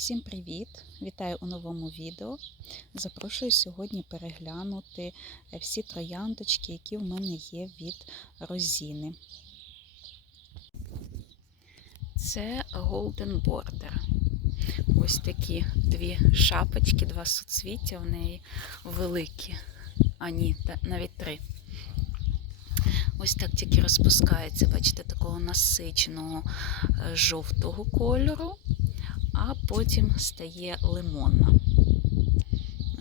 Всім привіт! Вітаю у новому відео. Запрошую сьогодні переглянути е, всі трояндочки, які в мене є від Розіни. Це Golden Border. Ось такі дві шапочки, два суцвіття в неї великі. А ні, навіть три. Ось так тільки розпускається, бачите, такого насиченого е, жовтого кольору а потім стає лимонна.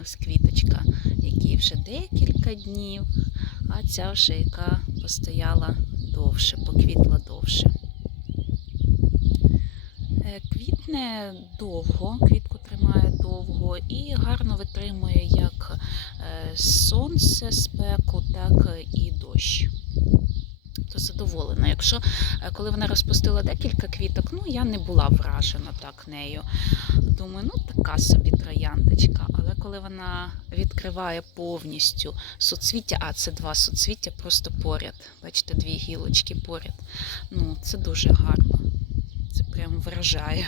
Ось квіточка, якій вже декілька днів, а ця вже яка постояла довше, поквітла довше. Е, Квітне довго, квітку тримає довго і гарно витримує як е, сонце, спеку, так і дощ. Задоволена. Якщо е, коли вона розпустила декілька квіток, ну я не була вражена так нею. Думаю, ну така собі трояндочка. Але коли вона відкриває повністю суцвіття, а це два суцвіття просто поряд. Бачите, дві гілочки поряд. Ну, це дуже гарно. Це прям вражає.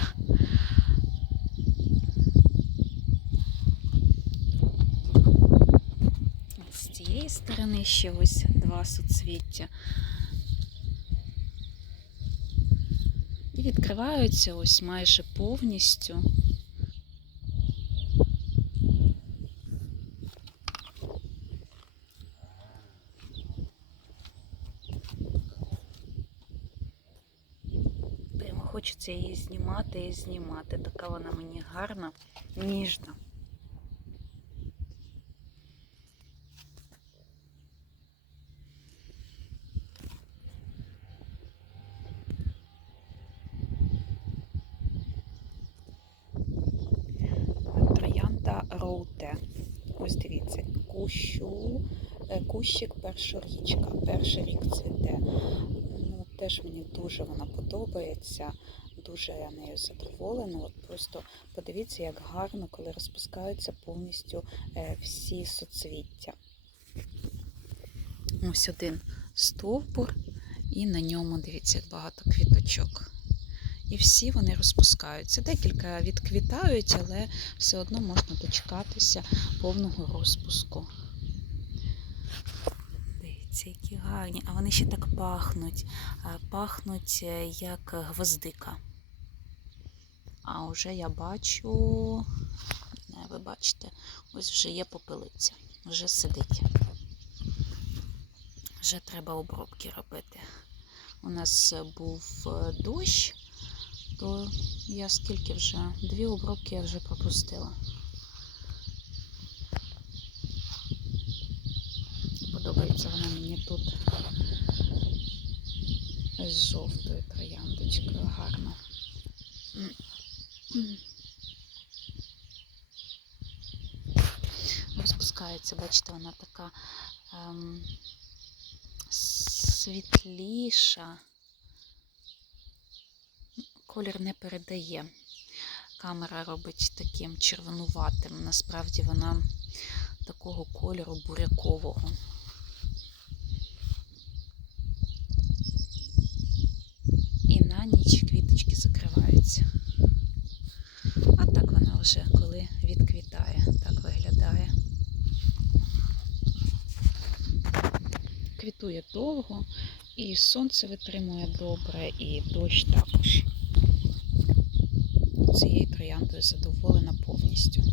З цієї сторони ще ось два суцвіття. І відкриваються ось майже повністю. Прямо хочеться її знімати і знімати. Така вона мені гарна, ніжна. Роуте. Ось дивіться, кущу, е, кущик першорічка. Перший рік цвіте. Ну, теж мені дуже вона подобається. Дуже я нею задоволена. От просто подивіться, як гарно, коли розпускаються повністю е, всі соцвіття. Ось один стовбур, і на ньому дивіться, багато квіточок. І всі вони розпускаються. Декілька відквітають, але все одно можна дочекатися повного розпуску. Дивіться, які гарні. А вони ще так пахнуть. Пахнуть е, як гвоздика. А вже я бачу, не, ви бачите, ось вже є попелиця, вже сидить. Вже треба обробки робити. У нас був е, дощ, то я скільки вже? Дві обробки я вже пропустила. Подобається вона мені тут з жовтою трояндочкою гарно. Розпускається, бачите, вона така ем, світліша. Колір не передає. Камера робить таким червонуватим. Насправді вона такого кольору бурякового. І на ніч квіточки закриваються. А так вона вже коли відквітає, так виглядає. Квітує довго, і сонце витримує добре, і дощ також. Цією трояндою задоволена повністю.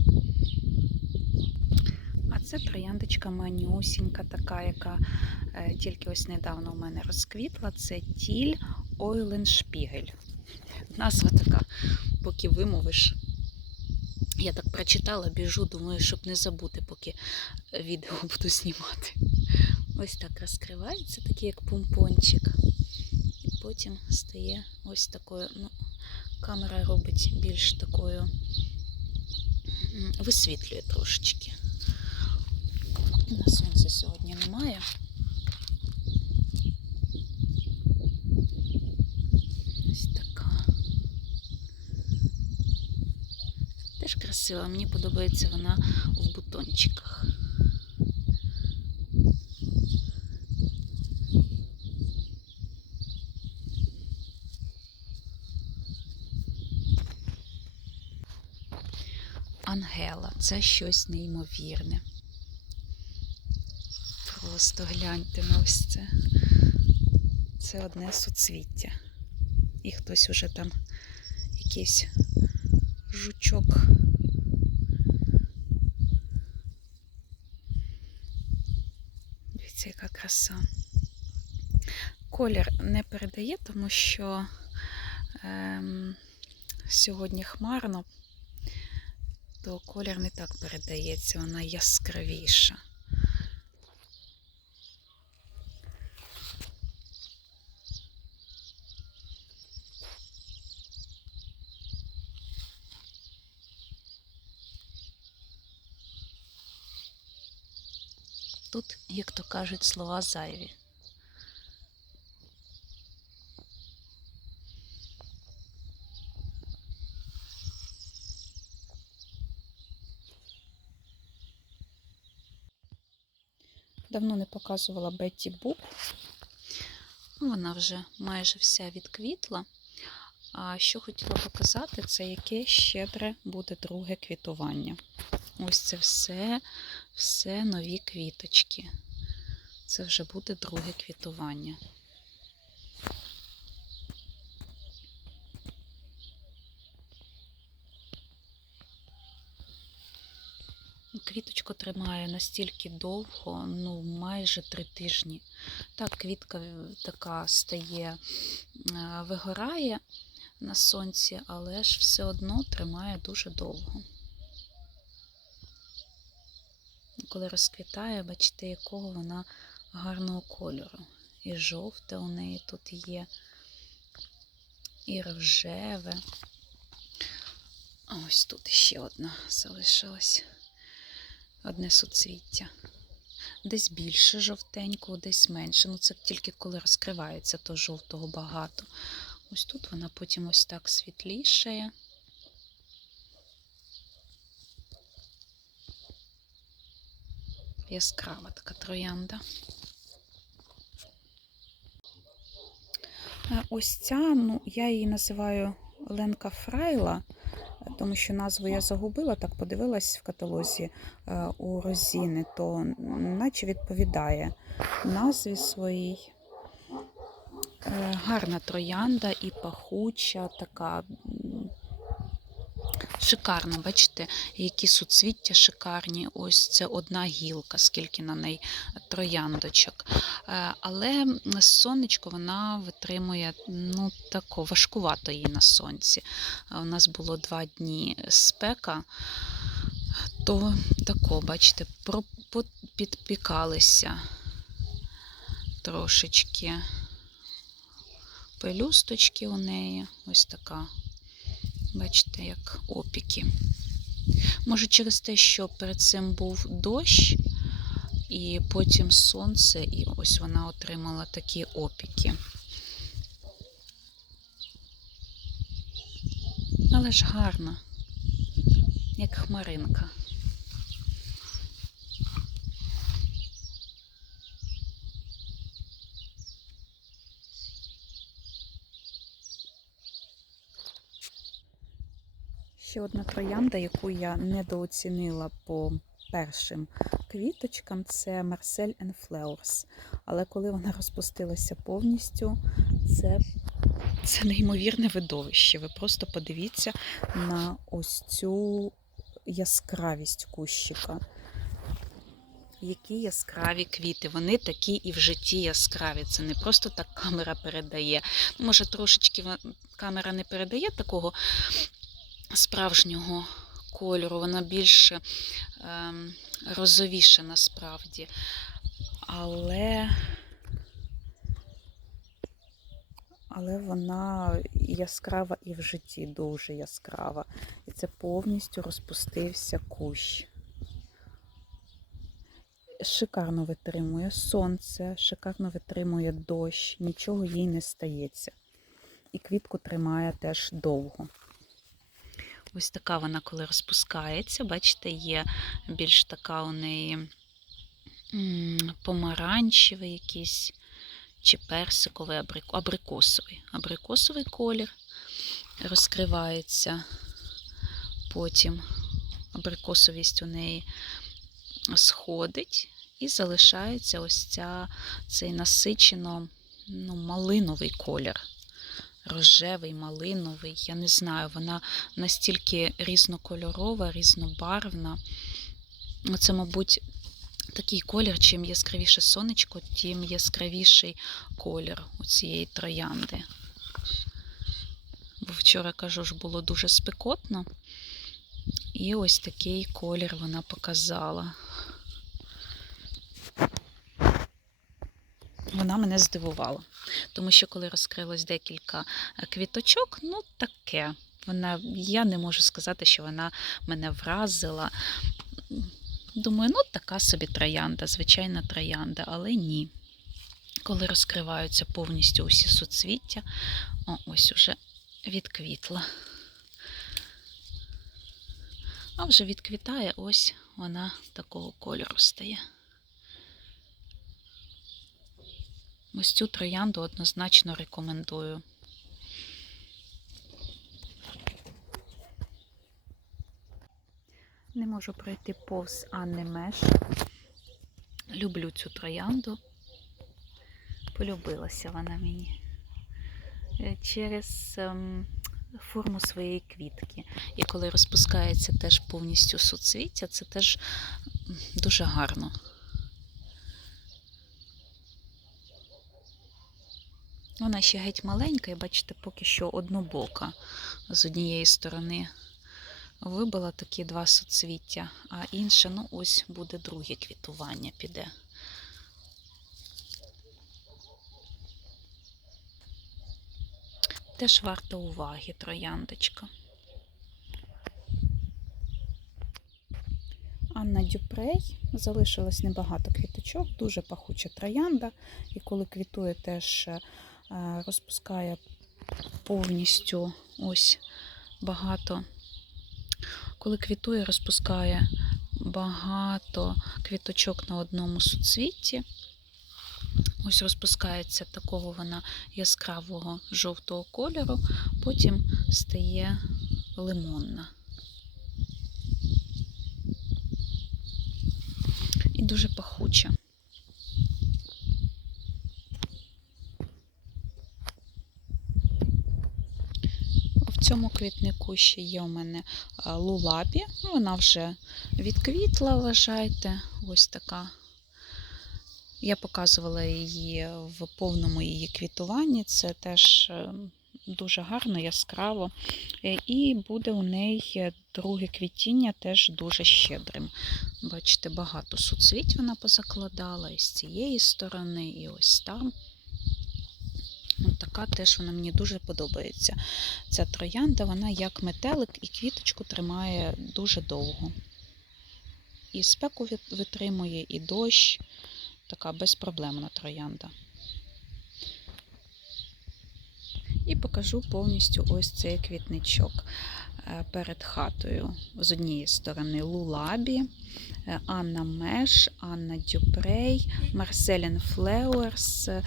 А це трояндочка манюсінька, така, яка е, тільки ось недавно у мене розквітла. Це тіль Ойленшпігель. Назва така, поки вимовиш. Я так прочитала, біжу, думаю, щоб не забути, поки відео буду знімати. Ось так розкривається, такий як помпончик. І потім стає ось такою, ну, камера робить більш такою, висвітлює трошечки. На сонця сьогодні немає. Ось така. Теж красива. Мені подобається вона в бутончиках. Ангела. Це щось неймовірне. Просто гляньте на ось це. Це одне суцвіття. І хтось уже там якийсь жучок. Дивіться, яка краса. Колір не передає, тому що ем, сьогодні хмарно, то колір не так передається, вона яскравіша. Тут, як то кажуть, слова зайві. Давно не показувала Бетті Бук. Вона вже майже вся відквітла. А що хотіла показати, це яке щедре буде друге квітування. Ось це все, все нові квіточки. Це вже буде друге квітування. Квіточку тримає настільки довго, ну майже три тижні. Так, квітка е, така стає, е, вигорає на сонці, але ж все одно тримає дуже довго. Коли розквітає, бачите, якого вона гарного кольору. І жовте у неї тут є, і рожеве. Ось тут ще одна залишилась. Одне суцвіття. Десь більше жовтенького, десь менше. Ну, це тільки коли розкривається, то жовтого багато. Ось тут вона потім ось так світлішає. Яскрава така троянда. Ось ця, ну, я її називаю Ленка Фрайла, тому що назву я загубила, так подивилась в каталозі е, у Розіни, то наче відповідає назві своїй. Е, Гарна троянда і пахуча, така м, шикарна, бачите, які суцвіття шикарні. Ось це одна гілка, скільки на неї трояндочок. Е, Але сонечко вона витримує ну, тако, важкувато її на сонці. У нас було два дні спека, то тако, бачите, підпікалися трошечки пелюсточки у неї. Ось така. Бачите, як опіки. Може, через те, що перед цим був дощ, і потім сонце, і ось вона отримала такі опіки. Але ж гарно, як хмаринка. Ще одна троянда, яку я недооцінила по першим квіточкам, це Marcel and Flowers. Але коли вона розпустилася повністю, це, це неймовірне видовище. Ви просто подивіться на ось цю яскравість кущика. Які яскраві квіти. Вони такі і в житті яскраві. Це не просто так камера передає. Може, трошечки камера не передає такого справжнього кольору, вона більш ем, розовіша насправді. Але, але вона яскрава і в житті, дуже яскрава. І це повністю розпустився кущ. Шикарно витримує сонце, шикарно витримує дощ, нічого їй не стається. І квітку тримає теж довго. Ось така вона, коли розпускається, бачите, є більш така у неї помаранчевий якийсь, чи персиковий, абрикосовий. Абрикосовий колір розкривається потім абрикосовість у неї сходить, і залишається ось ця, цей насичено ну, малиновий колір. Рожевий, малиновий, я не знаю, вона настільки різнокольорова, різнобарвна. Це, мабуть, такий колір, чим яскравіше сонечко, тим яскравіший колір у цієї троянди. Бо вчора, кажу ж, було дуже спекотно. І ось такий колір вона показала. Вона мене здивувала. Тому що, коли розкрилось декілька е, квіточок, ну таке. Вона, я не можу сказати, що вона мене вразила. Думаю, ну така собі троянда, звичайна троянда, але ні. Коли розкриваються повністю усі суцвіття, о, ось уже відквітла. А вже відквітає, ось вона такого кольору стає. Ось цю троянду однозначно рекомендую. Не можу пройти повз Анни Меш. Люблю цю троянду. Полюбилася вона мені Е, через ем, форму своєї квітки. І коли розпускається теж повністю суцвіття, це теж дуже гарно. Вона ще геть маленька, і бачите, поки що однобока з однієї сторони вибила такі два суцвіття, а інше, ну ось буде друге квітування піде. Теж варта уваги трояндочка. Анна Дюпрей. Залишилось небагато квіточок, дуже пахуча троянда. І коли квітує, теж розпускає повністю ось багато. Коли квітує, розпускає багато квіточок на одному суцвітті. Ось розпускається такого вона яскравого жовтого кольору, потім стає лимонна. І дуже пахуча. Цьому квітнику ще є у мене лулабі. Ну, Вона вже відквітла, вважайте, ось така. Я показувала її в повному її квітуванні. Це теж е, дуже гарно, яскраво. Е, І буде у неї друге квітіння теж дуже щедрим. Бачите, багато суцвіть вона позакладала і з цієї сторони, і ось там. От така теж вона мені дуже подобається. Ця троянда, вона як метелик, і квіточку тримає дуже довго. І спеку витримує, і дощ. Така безпроблемна троянда. І покажу повністю ось цей квітничок перед хатою. З однієї сторони Лулабі, е, Анна Меш, Анна Дюпрей, Марселін Флеуерс, е,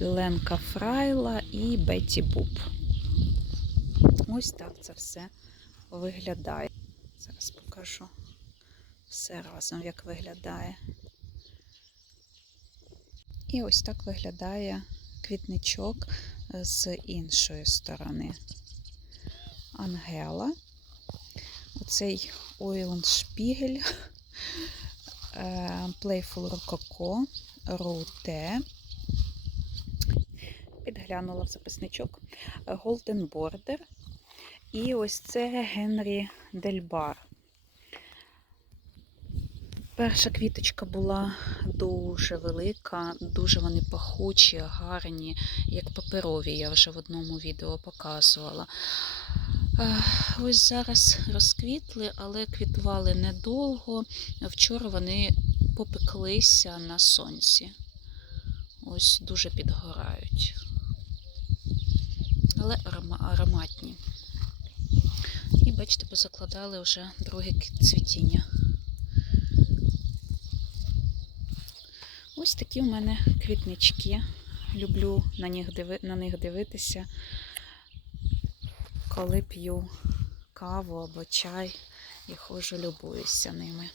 Ленка Фрайла і Бетті Буб. Ось так це все виглядає. Зараз покажу все разом, як виглядає. І ось так виглядає квітничок з іншої сторони. Ангела. Оцей Ойленшпігель, Playful Rococo, Роуте. Підглянула в записничок Golden Border. І ось це Генрі Дельбар. Перша квіточка була дуже велика, дуже вони пахучі, гарні, як паперові, я вже в одному відео показувала. Е, Ось зараз розквітли, але квітували недовго. Вчора вони попеклися на сонці. Ось дуже підгорають. Але ароматні. І бачите, позакладали вже друге цвітіння. Ось такі в мене квітнички. Люблю на них, диви... на них дивитися, коли п'ю каву або чай і хожу любуюся ними.